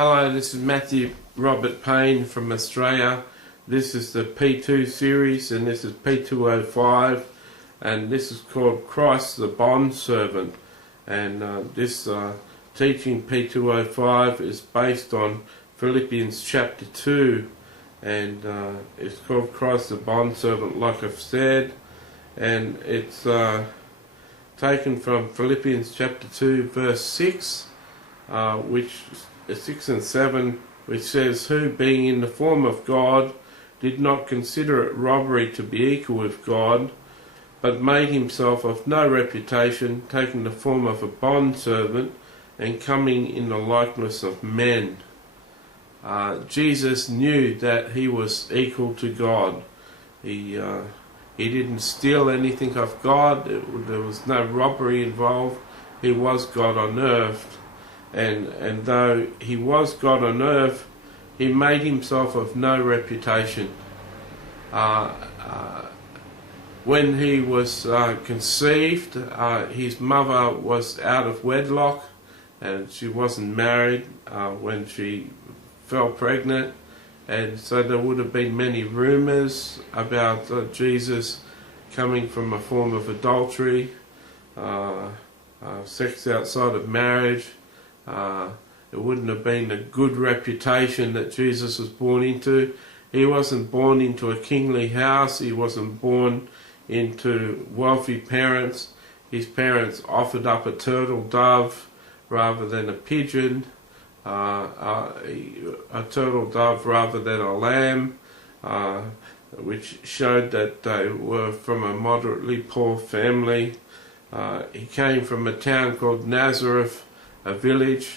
Hello, this is Matthew Robert Payne from Australia. This is the P2 series, and this is P205, and this is called Christ the Bond Servant. And this teaching P205 is based on Philippians chapter 2, and it's called Christ the Bond Servant, like I've said, and it's taken from Philippians chapter 2 verse 6, which 6 and 7, which says, "Who being in the form of God did not consider it robbery to be equal with God, but made himself of no reputation, taking the form of a bondservant, and coming in the likeness of men." Jesus knew that he was equal to God. He didn't steal anything of God. There was no robbery involved. He was God on earth. And though he was God on earth, he made himself of no reputation. When he was conceived, his mother was out of wedlock, and she wasn't married when she fell pregnant, and so there would have been many rumours about Jesus coming from a form of adultery, sex outside of marriage. It wouldn't have been a good reputation that Jesus was born into. He wasn't born into a kingly house. He wasn't born into wealthy parents. His parents offered up a turtle dove rather than a pigeon, a turtle dove rather than a lamb, which showed that they were from a moderately poor family. He came from a town called Nazareth, a village.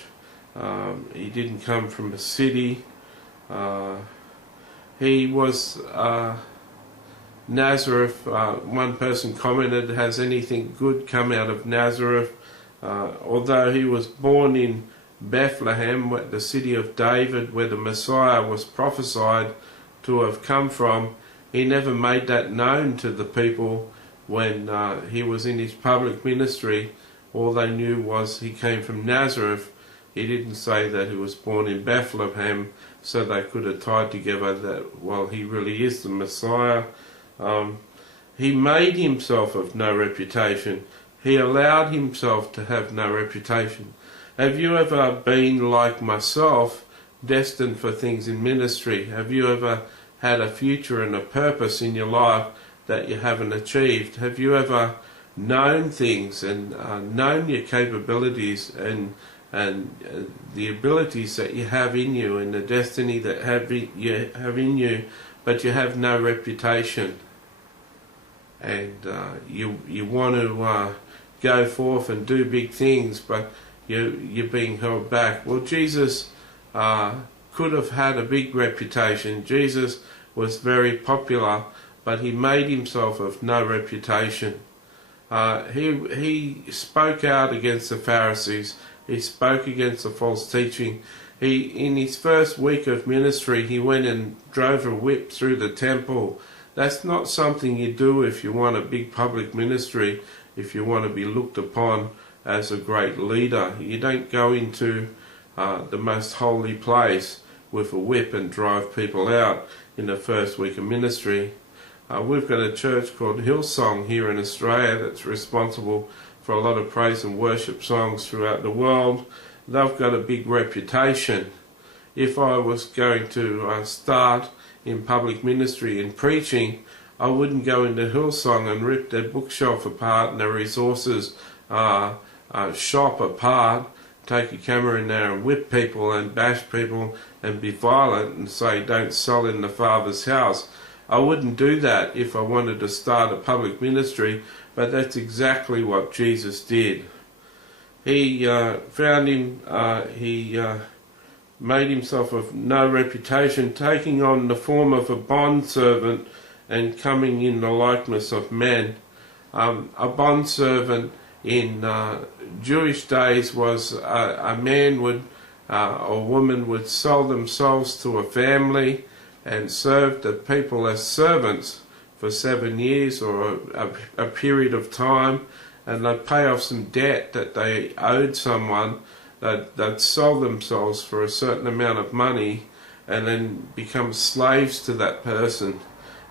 He didn't come from a city. He was Nazareth. One person commented, "Has anything good come out of Nazareth?" Although he was born in Bethlehem, the city of David, where the Messiah was prophesied to have come from, he never made that known to the people when he was in his public ministry. All they knew was he came from Nazareth. He didn't say that he was born in Bethlehem, so they could have tied together that, well, he really is the Messiah. He made himself of no reputation. He allowed himself to have no reputation. Have you ever been like myself, destined for things in ministry? Have you ever had a future and a purpose in your life that you haven't achieved? Have you ever known things and known your capabilities and the abilities that you have in you and the destiny that you have in you, but you have no reputation, and you want to go forth and do big things, but you're being held back? Well, Jesus could have had a big reputation. Jesus was very popular, but he made himself of no reputation. He spoke out against the Pharisees. He spoke against the false teaching. In his first week of ministry, he went and drove a whip through the temple. That's not something you do if you want a big public ministry, if you want to be looked upon as a great leader. You don't go into the most holy place with a whip and drive people out in the first week of ministry. We've got a church called Hillsong here in Australia that's responsible for a lot of praise and worship songs throughout the world. They've got a big reputation. If I was going to start in public ministry and preaching, I wouldn't go into Hillsong and rip their bookshelf apart and their resources shop apart, take a camera in there and whip people and bash people and be violent and say, "Don't sell in the Father's house." I wouldn't do that if I wanted to start a public ministry, but that's exactly what Jesus did. He made himself of no reputation, taking on the form of a bondservant and coming in the likeness of men. A bondservant in Jewish days was a man or woman would sell themselves to a family and served the people as servants for 7 years or a period of time, and they'd pay off some debt that they owed someone, they'd sell themselves for a certain amount of money and then become slaves to that person.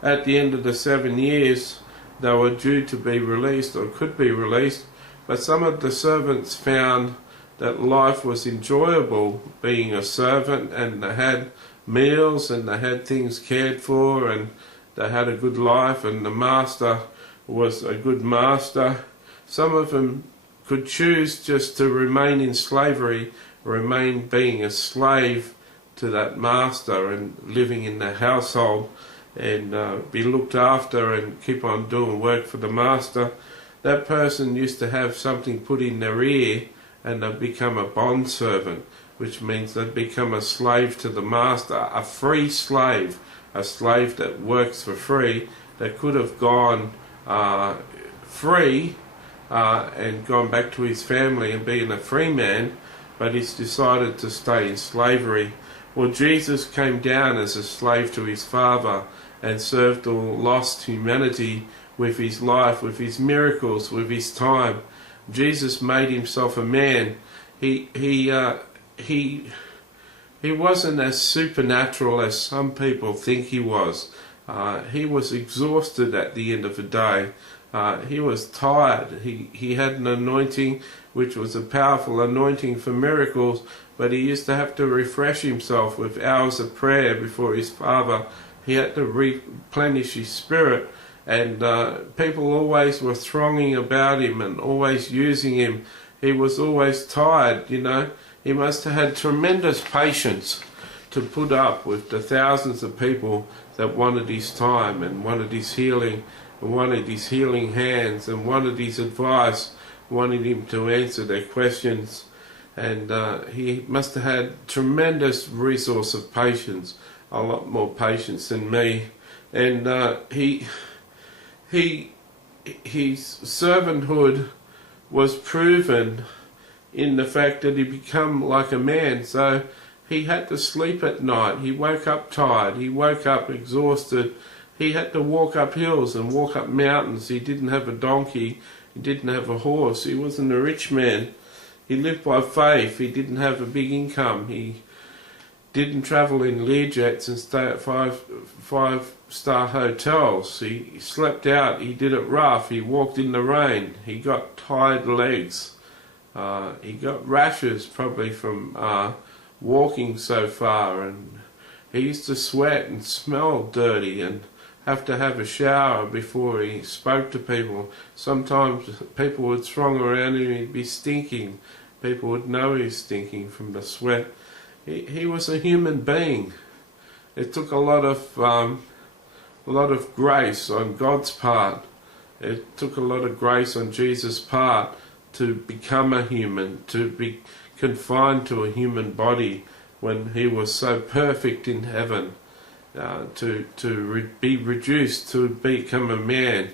At the end of the 7 years, they were due to be released, or could be released, but some of the servants found that life was enjoyable being a servant, and they had meals and they had things cared for and they had a good life, and the master was a good master. Some of them could choose just to remain in slavery, remain being a slave to that master and living in the household and be looked after and keep on doing work for the master. That person used to have something put in their ear and they'd become a bondservant, which means they'd become a slave to the master, a free slave, a slave that works for free, that could have gone free and gone back to his family and being a free man, but he's decided to stay in slavery. Well, Jesus came down as a slave to his Father and served all lost humanity with his life, with his miracles, with his time. Jesus made himself a man. He wasn't as supernatural as some people think he was. He was exhausted at the end of the day. He was tired. He had an anointing which was a powerful anointing for miracles, but he used to have to refresh himself with hours of prayer before his Father. He had to replenish his spirit, and people always were thronging about him and always using him. He was always tired, you know. He must have had tremendous patience to put up with the thousands of people that wanted his time and wanted his healing and wanted his healing hands and wanted his advice, wanted him to answer their questions. And he must have had tremendous resource of patience, a lot more patience than me. And his servanthood was proven in the fact that he became like a man. So he had to sleep at night. He woke up tired. He woke up exhausted. He had to walk up hills and walk up mountains. He didn't have a donkey. He didn't have a horse. He wasn't a rich man. He lived by faith. He didn't have a big income. He didn't travel in Learjets and stay at five-star hotels. He slept out. He did it rough. He walked in the rain. He got tired legs. He got rashes probably from walking so far, and he used to sweat and smell dirty and have to have a shower before he spoke to people. Sometimes people would throng around him and he'd be stinking. People would know he's stinking from the sweat. He was a human being. It took a lot of grace on God's part. It took a lot of grace on Jesus' part to become a human, to be confined to a human body when he was so perfect in heaven, to be reduced to become a man,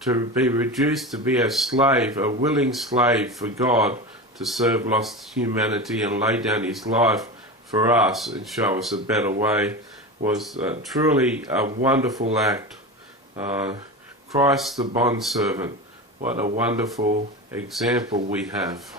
to be reduced to be a slave, a willing slave for God, to serve lost humanity and lay down his life for us and show us a better way, was truly a wonderful act. Christ the bondservant, what a wonderful example we have.